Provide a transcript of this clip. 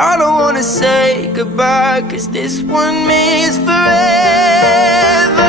I don't wanna say goodbye, 'cause this one means forever.